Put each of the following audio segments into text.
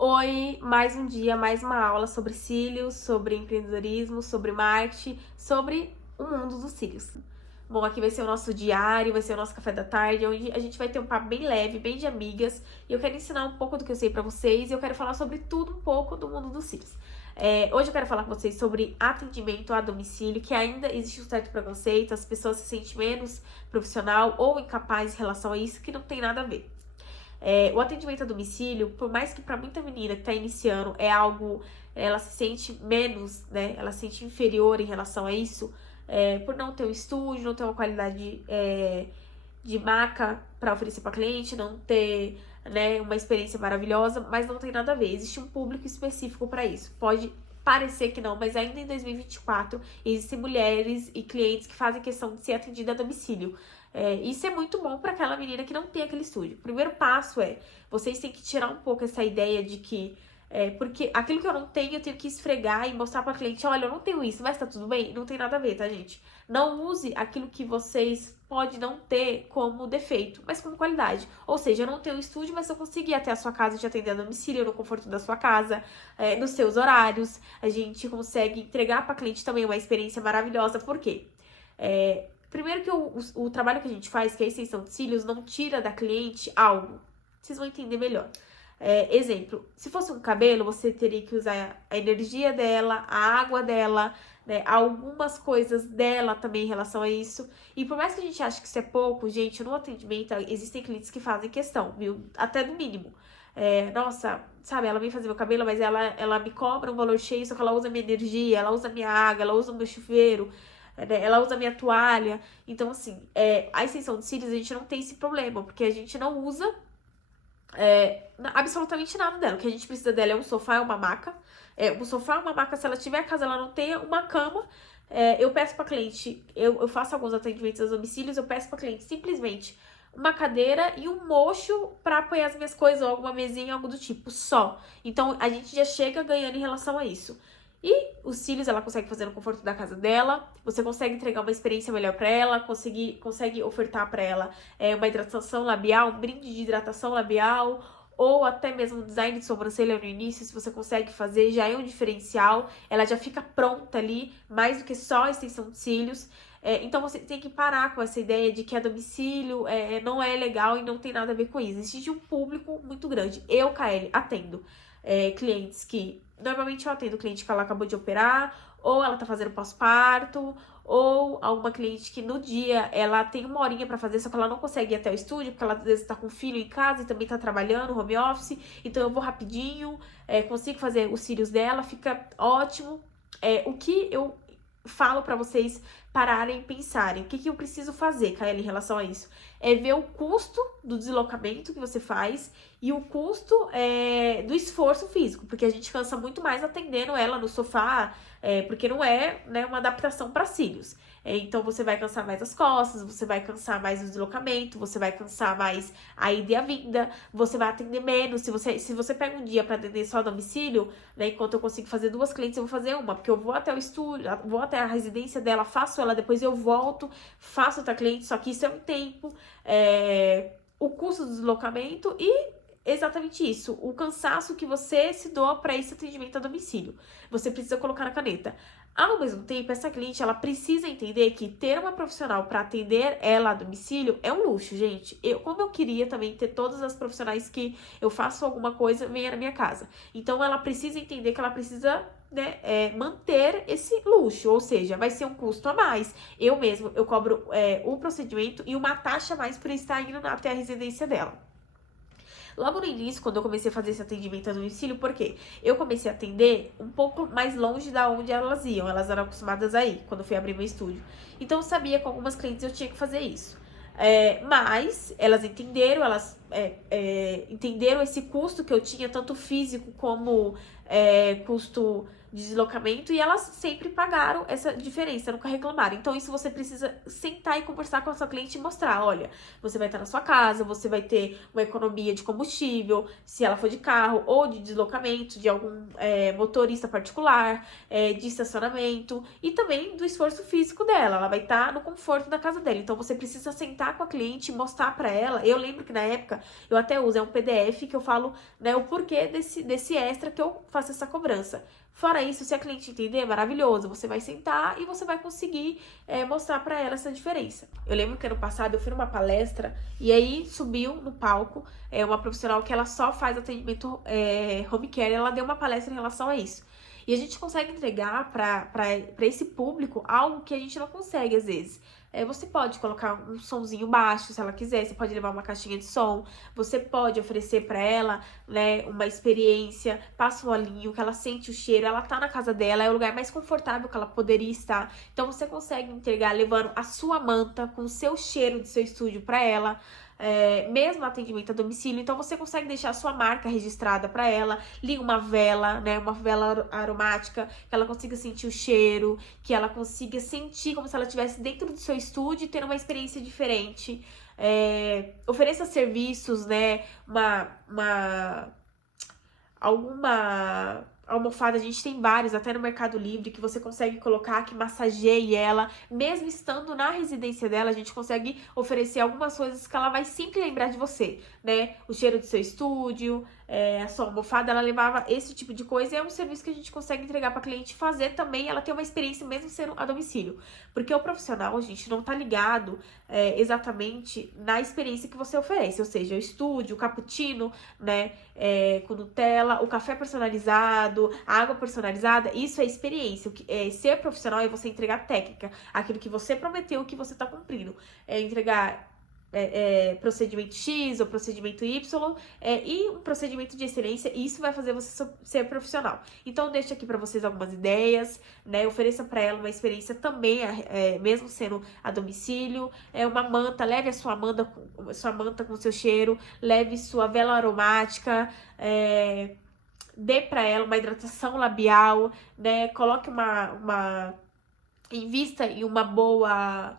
Oi, mais um dia, mais uma aula sobre cílios, sobre empreendedorismo, sobre marketing, sobre o mundo dos cílios. Bom, aqui vai ser o nosso diário, vai ser o nosso café da tarde, onde a gente vai ter um papo bem leve, bem de amigas, e eu quero ensinar um pouco do que eu sei pra vocês, e eu quero falar sobre tudo um pouco do mundo dos cílios. Hoje eu quero falar com vocês sobre atendimento a domicílio, que ainda existe um certo preconceito, as pessoas se sentem menos profissional ou incapaz em relação a isso, que não tem nada a ver. O atendimento a domicílio, por mais que para muita menina que está iniciando é algo, ela se sente menos, né? Ela se sente inferior em relação a isso, por não ter um estúdio, não ter uma qualidade de maca para oferecer para cliente, não ter, né, uma experiência maravilhosa, mas não tem nada a ver. Existe um público específico para isso. Pode parecer que não, mas ainda em 2024 existem mulheres e clientes que fazem questão de ser atendida a domicílio. Isso é muito bom para aquela menina que não tem aquele estúdio. O primeiro passo vocês têm que tirar um pouco essa ideia de que porque aquilo que eu não tenho, eu tenho que esfregar e mostrar para cliente, olha, eu não tenho isso, mas tá tudo bem? Não tem nada a ver, tá, gente? Não use aquilo que vocês podem não ter como defeito, mas como qualidade. Ou seja, eu não tenho um estúdio, mas eu consigo ir até a sua casa e te atender a domicílio, no conforto da sua casa, nos seus horários. A gente consegue entregar para cliente também uma experiência maravilhosa. Por quê? Primeiro que o trabalho que a gente faz, que é a extensão de cílios, não tira da cliente algo. Vocês vão entender melhor. Exemplo, se fosse um cabelo, você teria que usar a energia dela, a água dela, né, algumas coisas dela também em relação a isso. E por mais que a gente ache que isso é pouco, gente, no atendimento existem clientes que fazem questão, viu? Até do mínimo. Nossa, sabe, ela vem fazer meu cabelo, mas ela me cobra um valor cheio, só que ela usa minha energia, ela usa minha água, ela usa o meu chuveiro, né, ela usa minha toalha. Então, assim, a extensão de cílios a gente não tem esse problema, porque a gente não usa absolutamente nada dela. O que a gente precisa dela é um sofá e uma maca. Um sofá e uma maca, se ela tiver caso ela não tenha, uma cama. Eu peço pra cliente, eu faço alguns atendimentos aos domicílios, eu peço pra cliente simplesmente uma cadeira e um mocho pra apoiar as minhas coisas, ou alguma mesinha, algo do tipo, só. Então, a gente já chega ganhando em relação a isso. E os cílios ela consegue fazer no conforto da casa dela, você consegue entregar uma experiência melhor para ela, consegue ofertar para ela uma hidratação labial, um brinde de hidratação labial, ou até mesmo um design de sobrancelha no início, se você consegue fazer, já é um diferencial, ela já fica pronta ali, mais do que só a extensão de cílios. Então você tem que parar com essa ideia de que a domicílio não é legal e não tem nada a ver com isso. Existe um público muito grande. Eu, KL, atendo clientes que... Normalmente eu atendo cliente que ela acabou de operar, ou ela tá fazendo pós-parto, ou alguma cliente que no dia ela tem uma horinha pra fazer, só que ela não consegue ir até o estúdio, porque ela às vezes tá com o filho em casa e também tá trabalhando, home office, então eu vou rapidinho, consigo fazer os cílios dela, fica ótimo. O que eu falo pra vocês pararem e pensarem, o que eu preciso fazer, Kaela, em relação a isso? É ver o custo do deslocamento que você faz e o custo do esforço físico, porque a gente cansa muito mais atendendo ela no sofá, porque não é, né, uma adaptação para cílios. Então você vai cansar mais as costas, você vai cansar mais o deslocamento, você vai cansar mais a ida e a vinda, você vai atender menos. Se você pega um dia para atender só a domicílio, né, enquanto eu consigo fazer 2 clientes, eu vou fazer uma, porque eu vou até o estúdio, vou até a residência dela, faço ela, depois eu volto, faço outra cliente, só que isso é um tempo, o custo do deslocamento e exatamente isso, o cansaço que você se doa para esse atendimento a domicílio. Você precisa colocar na caneta. Ao mesmo tempo, essa cliente, ela precisa entender que ter uma profissional para atender ela a domicílio é um luxo, gente. Como eu queria também ter todas as profissionais que eu faço alguma coisa, venha na minha casa. Então, ela precisa entender que ela precisa, né, manter esse luxo, ou seja, vai ser um custo a mais. Eu cobro o procedimento e uma taxa a mais por estar indo até a residência dela. Logo no início, quando eu comecei a fazer esse atendimento a domicílio, por quê? Eu comecei a atender um pouco mais longe da onde elas iam. Elas eram acostumadas a ir, quando eu fui abrir meu estúdio. Então, eu sabia que com algumas clientes eu tinha que fazer isso. Mas elas entenderam, entenderam esse custo que eu tinha, tanto físico como custo de deslocamento, e elas sempre pagaram essa diferença, nunca reclamaram. Então, isso você precisa sentar e conversar com a sua cliente e mostrar, olha, você vai estar na sua casa, você vai ter uma economia de combustível, se ela for de carro, ou de deslocamento, de algum motorista particular, de estacionamento, e também do esforço físico dela, ela vai estar no conforto da casa dela. Então, você precisa sentar com a cliente e mostrar pra ela. Eu lembro que na época, técnica, eu até uso, é um PDF que eu falo, né, o porquê desse extra que eu faço essa cobrança. Fora isso, se a cliente entender, maravilhoso, você vai sentar e você vai conseguir mostrar pra ela essa diferença. Eu lembro que ano passado eu fui numa palestra e aí subiu no palco uma profissional que ela só faz atendimento home care, ela deu uma palestra em relação a isso. E a gente consegue entregar para esse público algo que a gente não consegue às vezes. Você pode colocar um sonzinho baixo, se ela quiser, você pode levar uma caixinha de som, você pode oferecer para ela, né, uma experiência, passa um olhinho, que ela sente o cheiro, ela tá na casa dela, é o lugar mais confortável que ela poderia estar. Então você consegue entregar levando a sua manta com o seu cheiro do seu estúdio para ela. Mesmo atendimento a domicílio, então você consegue deixar a sua marca registrada para ela, liga uma vela, né, uma vela aromática, que ela consiga sentir o cheiro, que ela consiga sentir como se ela estivesse dentro do seu estúdio e ter uma experiência diferente. Ofereça serviços, né, alguma almofada, a gente tem vários, até no Mercado Livre, que você consegue colocar, que massageie ela. Mesmo estando na residência dela, a gente consegue oferecer algumas coisas que ela vai sempre lembrar de você, né? O cheiro do seu estúdio, a sua almofada, ela levava esse tipo de coisa e é um serviço que a gente consegue entregar para cliente fazer também, ela ter uma experiência mesmo sendo a domicílio. Porque o profissional, a gente não tá ligado exatamente na experiência que você oferece, ou seja, o estúdio, o cappuccino, né, com Nutella, o café personalizado, a água personalizada, isso é experiência. Ser profissional é você entregar técnica, aquilo que você prometeu, que você tá cumprindo. Entregar procedimento X ou procedimento Y e um procedimento de excelência, e isso vai fazer você ser profissional. Então, eu deixo aqui para vocês algumas ideias, né? Ofereça para ela uma experiência também, mesmo sendo a domicílio. Uma manta, leve a sua manta com seu cheiro, leve sua vela aromática, dê para ela uma hidratação labial, né? Coloque invista em uma boa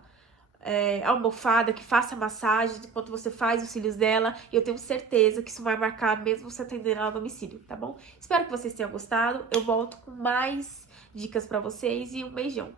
almofada que faça massagem enquanto você faz os cílios dela, e eu tenho certeza que isso vai marcar mesmo você atendendo ela a domicílio, tá bom? Espero que vocês tenham gostado, eu volto com mais dicas pra vocês e um beijão!